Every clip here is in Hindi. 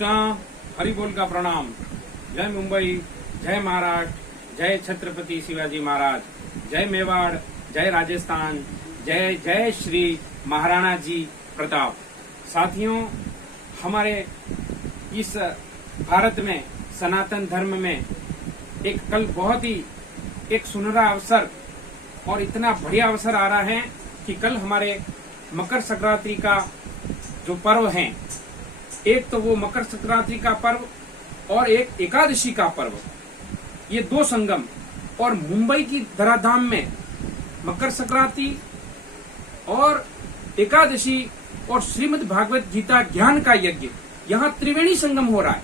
कृष्णा, हरि बोल का प्रणाम। जय मुंबई, जय महाराष्ट्र, जय छत्रपति शिवाजी महाराज, जय मेवाड़, जय राजस्थान, जय जय श्री महाराणा जी प्रताप। साथियों, हमारे इस भारत में सनातन धर्म में एक कल बहुत ही एक सुनहरा अवसर और इतना बढ़िया अवसर आ रहा है कि कल हमारे मकर संक्रांति का जो पर्व है, एक तो वो मकर संक्रांति का पर्व और एक एकादशी का पर्व, ये दो संगम। और मुंबई की धराधाम में मकर संक्रांति और एकादशी और श्रीमद् भागवत गीता ज्ञान का यज्ञ, यहाँ त्रिवेणी संगम हो रहा है।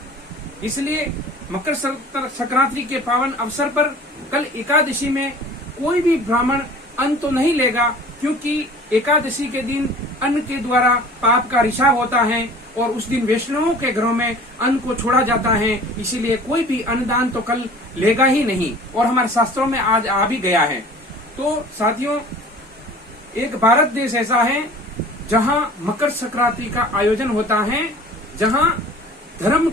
इसलिए मकर संक्रांति के पावन अवसर पर कल एकादशी में कोई भी ब्राह्मण अन्न तो नहीं लेगा, क्योंकि एकादशी के दिन अन्न के द्वारा पाप का रिसाव होता है और उस दिन वैष्णवों के घरों में अन्न को छोड़ा जाता है। इसीलिए कोई भी अन्नदान तो कल लेगा ही नहीं, और हमारे शास्त्रों में आज आ भी गया है। तो साथियों, एक भारत देश ऐसा है जहां मकर संक्रांति का आयोजन होता है, जहां धर्म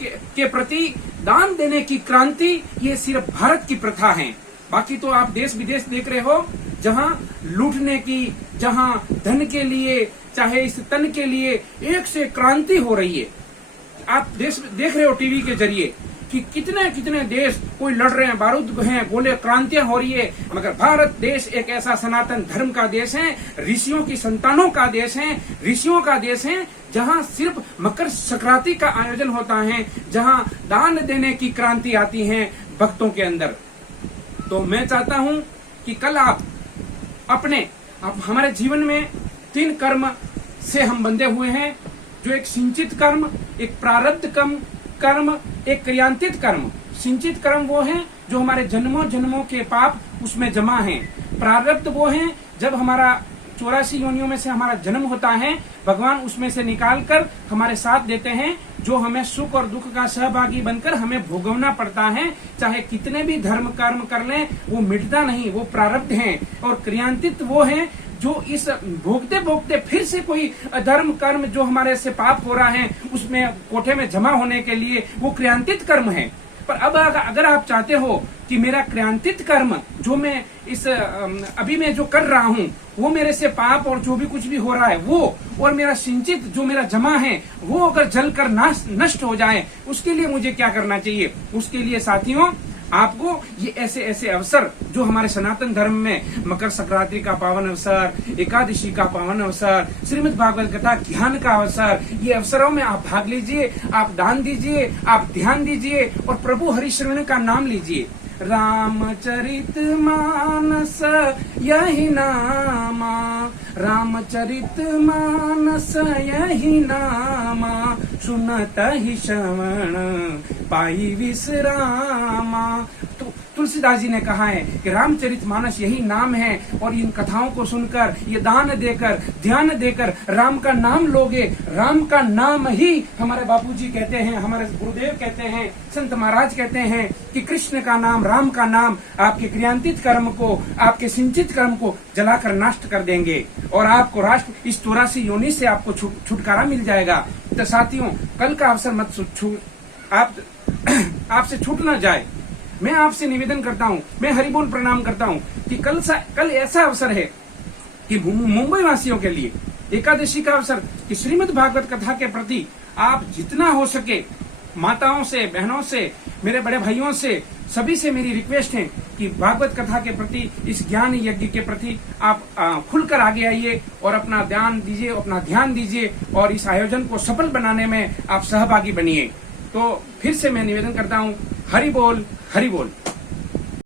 के प्रति दान देने की क्रांति ये सिर्फ भारत की प्रथा है। बाकी तो आप देश विदेश देख रहे हो जहां लूटने की, जहां धन के लिए, चाहे इस तन के लिए एक से क्रांति हो रही है। आप देश देख रहे हो टीवी के जरिए कि कितने कितने देश कोई लड़ रहे हैं, बारूद हैं, गोले, क्रांतियां हो रही है। मगर भारत देश एक ऐसा सनातन धर्म का देश है, ऋषियों की संतानों का देश है, ऋषियों का देश है, जहां सिर्फ मकर संक्रांति का आयोजन होता है, जहां दान देने की क्रांति आती है भक्तों के अंदर। तो मैं चाहता हूं कि कल आप हमारे जीवन में 3 कर्म से हम बंधे हुए हैं, जो एक सिंचित कर्म, एक प्रारब्ध कर्म, एक क्रियांतित कर्म। सिंचित कर्म वो है जो हमारे जन्मों जन्मों के पाप उसमें जमा हैं। प्रारब्ध वो है जब हमारा 84 योनियों में से हमारा जन्म होता है, भगवान उसमें से निकाल कर हमारे साथ देते हैं, जो हमें सुख और दुख का सहभागी बनकर हमें भोगवना पड़ता है। चाहे कितने भी धर्म कर्म कर लें, वो मिटता नहीं, वो प्रारब्ध हैं। और क्रियांतित वो है जो इस भोगते भोगते फिर से कोई धर्म कर्म जो हमारे से पाप हो रहा है उसमें कोठे में जमा होने के लिए, वो क्रियांतित कर्म है। पर अब अगर आप चाहते हो कि मेरा क्रियांतित कर्म जो मैं इस अभी मैं जो कर रहा हूँ वो मेरे से पाप और जो भी कुछ भी हो रहा है वो, और मेरा सिंचित जो मेरा जमा है वो अगर जलकर नष्ट हो जाए, उसके लिए मुझे क्या करना चाहिए? उसके लिए साथियों, आपको ये ऐसे ऐसे अवसर जो हमारे सनातन धर्म में मकर संक्रांति का पावन अवसर, एकादशी का पावन अवसर, श्रीमद् भागवत गीता ज्ञान का अवसर, ये अवसरों में आप भाग लीजिए, आप दान दीजिए, आप ध्यान दीजिए और प्रभु हरिशरण का नाम लीजिए। रामचरित मानस यही नामा, रामचरित मानस यही नामा, सुनत ही श्रवण पाई विश्रामा। तो तुलसीदास जी ने कहा है कि रामचरित मानस यही नाम है, और इन कथाओं को सुनकर, ये दान देकर, ध्यान देकर राम का नाम लोगे, राम का नाम ही हमारे बापूजी कहते हैं, हमारे गुरुदेव कहते हैं, संत महाराज कहते हैं कि कृष्ण का नाम, राम का नाम आपके क्रियांतित कर्म को, आपके सिंचित कर्म को जलाकर नष्ट कर देंगे, और आपको राष्ट्र इस 84 योनि से आपको छुटकारा मिल जाएगा। तो साथियों, कल का अवसर मत आपसे छूट ना जाए। मैं आपसे निवेदन करता हूँ, मैं हरिबोल प्रणाम करता हूँ कि कल ऐसा अवसर है कि मुंबई वासियों के लिए एकादशी का अवसर कि श्रीमद् भागवत कथा के प्रति आप जितना हो सके, माताओं से, बहनों से, मेरे बड़े भाइयों से, सभी से मेरी रिक्वेस्ट है कि भागवत कथा के प्रति, इस ज्ञान यज्ञ के प्रति आप खुलकर आगे आइए और अपना ध्यान दीजिए और इस आयोजन को सफल बनाने में आप सहभागी बनिए। तो फिर से मैं निवेदन करता हूँ, हरि बोल, हरि बोल।